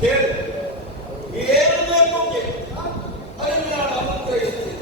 ಕೇಳು, ಏನು ಬೇಕು ಕೇಳು, ಅದನ್ನು ನಾನು ಅನುಗ್ರಹಿಸ್ತೇನೆ.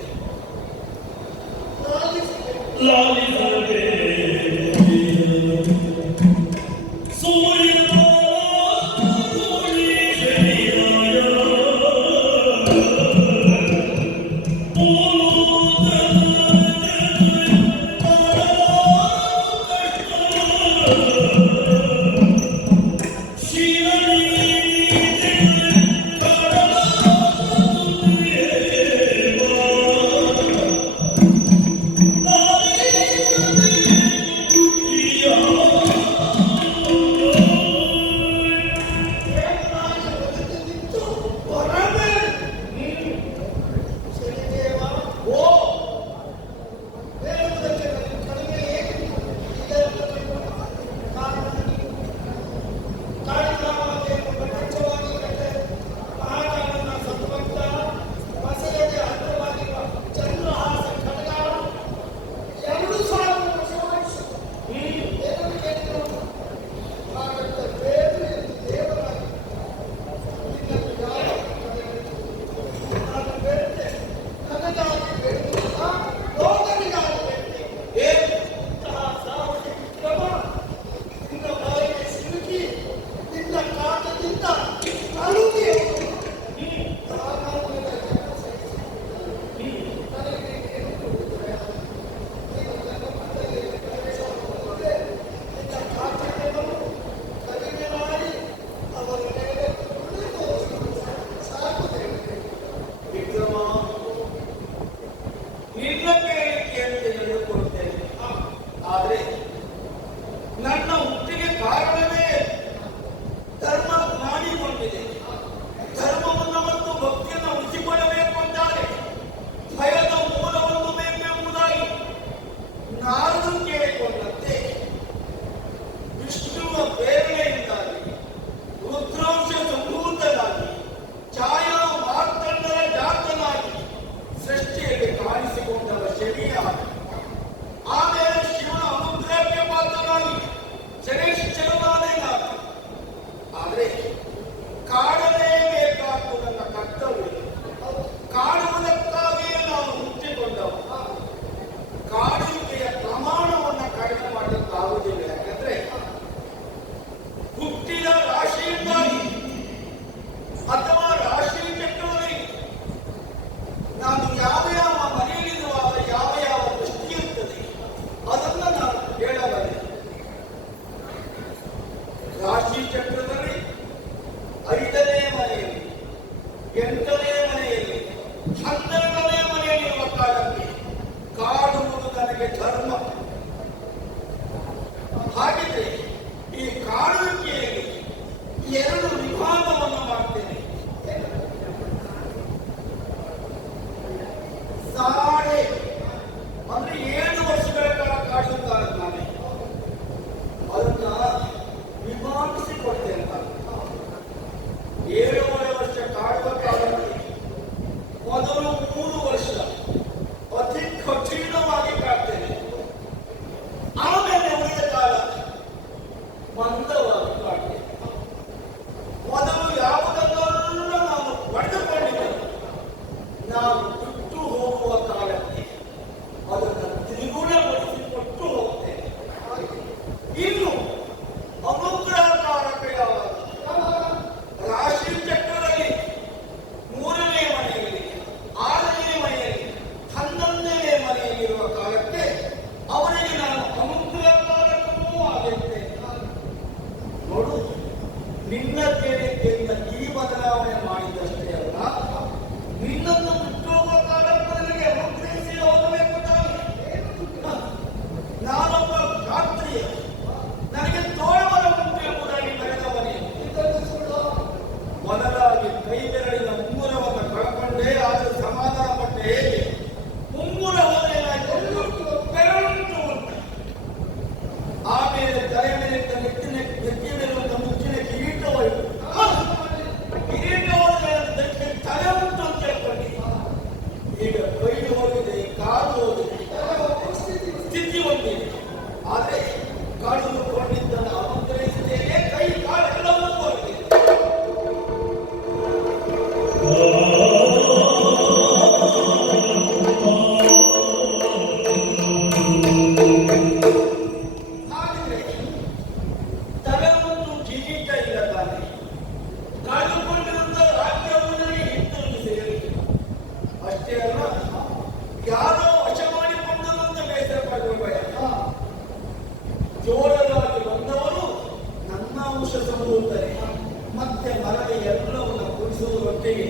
ಮತ್ತೆ ಮರಳಿ ಎಲ್ಲವನ್ನು ಕೂಡಿಸುವುದರೊಟ್ಟಿಗೆ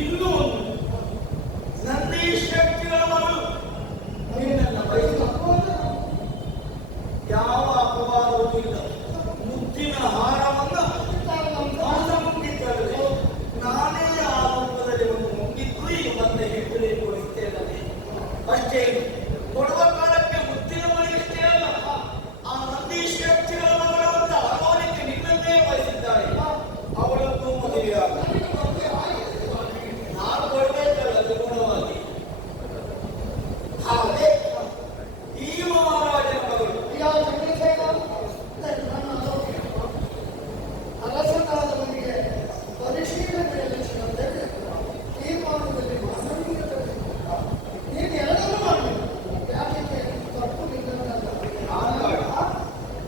ಇನ್ನೂ ಒಂದು ನಂದೀಶ್ ಶಕ್ತಿಗಳ ಮಗಳು ನಿನ್ನನ್ನ ಬಯಸುವ ಯಾವ ಅಪವಾದವೂ ಇಲ್ಲ. ಮುತ್ತಿನ ಹಾರವನ್ನ ಮುಂದಿದ್ದಲ್ಲದೆ ನಾನೇ ಆ ರೂಪದಲ್ಲಿ ಒಂದು ಮುಂದಿದ್ದು ಈಗ ಮತ್ತೆ ಹೆಗ್ಗಡೆ ಕೊಡಿಸ್ತೇನೆ ಅಷ್ಟೇ. ಕೊಡುವ ಕಾಲಕ್ಕೆ ಮುತ್ತಿನ ಮನೆಯಷ್ಟೇ ಅಲ್ಲ, ಆ ನಂದೀಶ್ ಶಕ್ತಿಗಳ ಮಗಳಂತ ಆಗೋಲಿಕ್ಕೆ ನಿನ್ನನ್ನೇ ಬಯಸಿದ್ದಾಳೆ. ಅವಳನ್ನು ಮದುವೆಯಾಗ ನಾನು ಕೊಡಬೇಕಲ್ಲ ತ್ರಿಗುಣವಾಗಿ. ಹಾಗೆ ಈ ಮಹಾರಾಜನ ಮಗಳು ಅರಸನಾದವನಿಗೆ ಪರಿಶೀಲನೆಯಲ್ಲಿ ತೀರ್ಮಾನದಲ್ಲಿ ಮಾನವೀಯತೆ ನೀನು ಎಲ್ಲರೂ ಮಾಡಬೇಕು. ಯಾಕೆ ತಪ್ಪು ನಿನ್ನಲ್ಲ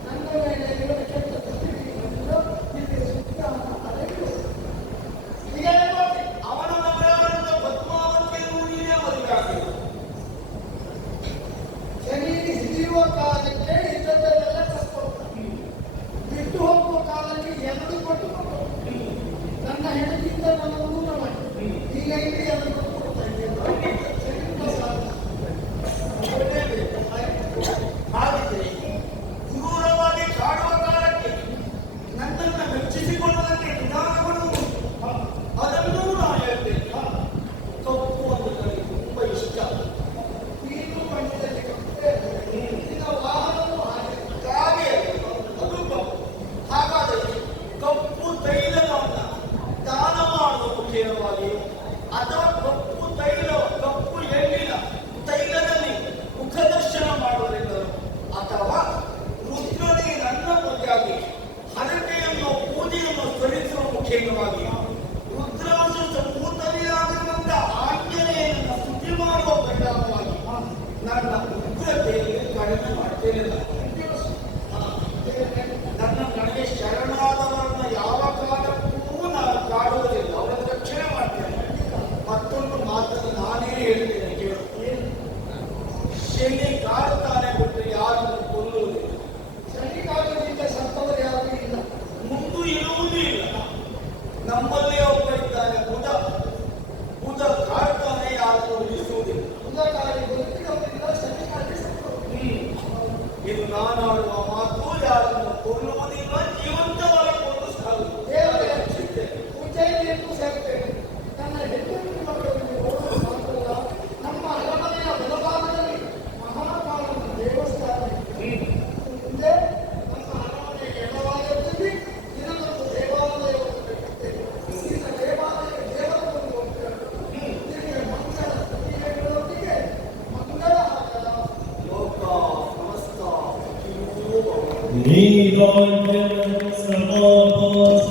ನನ್ನ ಮೇಲೆ ಇರುವ ಕೆಟ್ಟ ಅವನ ಮಗಳಾದ ಪದ್ಮಾವತಿಯನ್ನು ನೀನೇ ಮದುವೆಯಾಗಬೇಕು. ಶನಿ ಹಿಡಿಯುವ ಕಾಲಕ್ಕೆ ಇದ್ದದ್ದನ್ನೆಲ್ಲ ಕಸ್ಕೊಳ್ತಾನೆ, ಬಿಟ್ಟು ಹೋಗುವ ಕಾಲಕ್ಕೆ ಎರಡು ಕೊಟ್ಟು ನನ್ನ ಹೆಂಡತಿಯಿಂದ ನನ್ನ ದೂರ ಮಾಡಿ ಈಗ ಇಲ್ಲಿ ಎರಡು ಕೊಟ್ಟು ಕೊಡ್ತಾ ಇದ್ದೇನೆ. ಹಾಗಿದ್ರೆ ಕ್ರೂರವಾಗಿ ಕಾಡುವ ಕಾಲಕ್ಕೆ ನನ್ನನ್ನು ಮೆಚ್ಚಿಸಿಕೊಳ್ಳುವುದಕ್ಕೆ ವಿಧಾನಗಳು ಅದನ್ನೂ ನಾನು ಹೇಳ್ಬೇಕು. ಕಪ್ಪು ಒಂದು ನನಗೆ ತುಂಬ ಇಷ್ಟ. ನೀನು ಬಣ್ಣದಲ್ಲಿ ಕಪ್ಪೆ ನಿನ್ನ ವಾಹನವೂ ಹಾಗೆ ಅದು ಕಪ್ಪು. ಹಾಗಾದರೆ ಕಪ್ಪು ತೈಲವನ್ನು ದಾನ ಮಾಡುವ ಮುಖೇನವಾಗಿಯೋ ಅಥವಾ ಕಪ್ಪು ತೈಲ ಕಪ್ಪು ಎಣ್ಣಿನ ತೈಲದಲ್ಲಿ ಮುಖದರ್ಶನ ಮಾಡುವುದೆಂದರು ಅಥವಾ ರುದ್ರನಿಗೆ ನನ್ನ ಬಗೆಯಾಗಿ ಹರಕೆಯನ್ನು ಪೂಜೆಯನ್ನು ಸಲ್ಲಿಸುವ ಮುಖೇನವಾಗಿ ರುದ್ರಾಂಶ ಸಂಪೂರ್ಣತೆಯಾಗಿರುವಂತ ಆಂಜನೇಯನನ್ನು ಸ್ತುತಿ ಮಾಡುವ ಪರಿಣಾಮವಾಗಿ ನನ್ನ ಉಗ್ರತೆಯಲ್ಲಿ ಕಡಿಮೆ ಮಾಡ್ತೇನೆ. ನನಗೆ ಶರಣಾದವರನ್ನ ಯಾವ ಕಾಲಕ್ಕೂ ನಾನು ಕಾಡುವುದಿಲ್ಲ, ಅವರನ್ನು ರಕ್ಷಣೆ ಮಾಡ್ತೇನೆ. ಮತ್ತೊಂದು ಮಾತನ್ನು ನಾನೇ ಹೇಳ್ತೇನೆ ಕೇಳು. ಶನಿ ಕಾಡುತ್ತಾನೆ ಬಿಟ್ಟರೆ ಯಾರನ್ನು ಕೊಲ್ಲುವುದಿಲ್ಲ. ಶನಿಕಾಲದಿಂದ ಸತ್ತವರು ಯಾರೂ ಇಲ್ಲ, ಮುಂದೂ ಇರುವುದೂ ಇಲ್ಲ. ನಮ್ಮಲ್ಲೇ ಒಬ್ಬ ಇದ್ದಾನೆ ಬುಧ. ಬುಧ ಕಾಡುತ್ತಾನೆ, ಯಾರನ್ನು ಉಳಿಸುವುದಿಲ್ಲ. ಬುಧಕಾರಿ ಬದುಕಿರೋದ್ರಿಂದ ಶನಿಕಾಲಿ ಸತ್ತವರು. ಇದು ನಾನಾಡುವ ಮಾತು, ಯಾರನ್ನು ಕೊಲ್ಲುವುದಿಲ್ಲ, ಜೀವಂತವಾಗಿ ಕೊಂಡು ಸಾಗುವುದು. ದೇವರ ಪೂಜೆಯನ್ನು ಸೇರ್ತೇನೆ. ನನ್ನ ಹೆಣ್ಣು ಮಕ್ಕಳಿಗೆ ಓಡುವ ಮಾತ್ರಲ್ಲ, ನಮ್ಮ ಅರಮನೆಯ ಬಲಭಾಗದಲ್ಲಿ ಮಹಾಕಾಲನ ದೇವಸ್ಥಾನ ಮುಂದೆ ನಮ್ಮ ಅರಮನೆಯ ಎಡಭಾಗದಲ್ಲಿ ದಿನದೊಂದು ದೇವಾಲಯವನ್ನು ಕಟ್ಟುತ್ತೇವೆ. ಈಗ ದೇವಾಲಯ ದೇವರನ್ನು ಹೋಗ್ತಾರೆ. ನಿಮಗೆ ಮಂಗಳ ಪ್ರತಿಮೆಗಳೊಂದಿಗೆ ಮಂಗಳ ಹಾಕಲ ಲೋಕ ಸಮಸ್ತ ಸುಖಿನೋ ಭವಂತು. ನೀರಾಜ್ಯ ಸಮಾಪಾಸ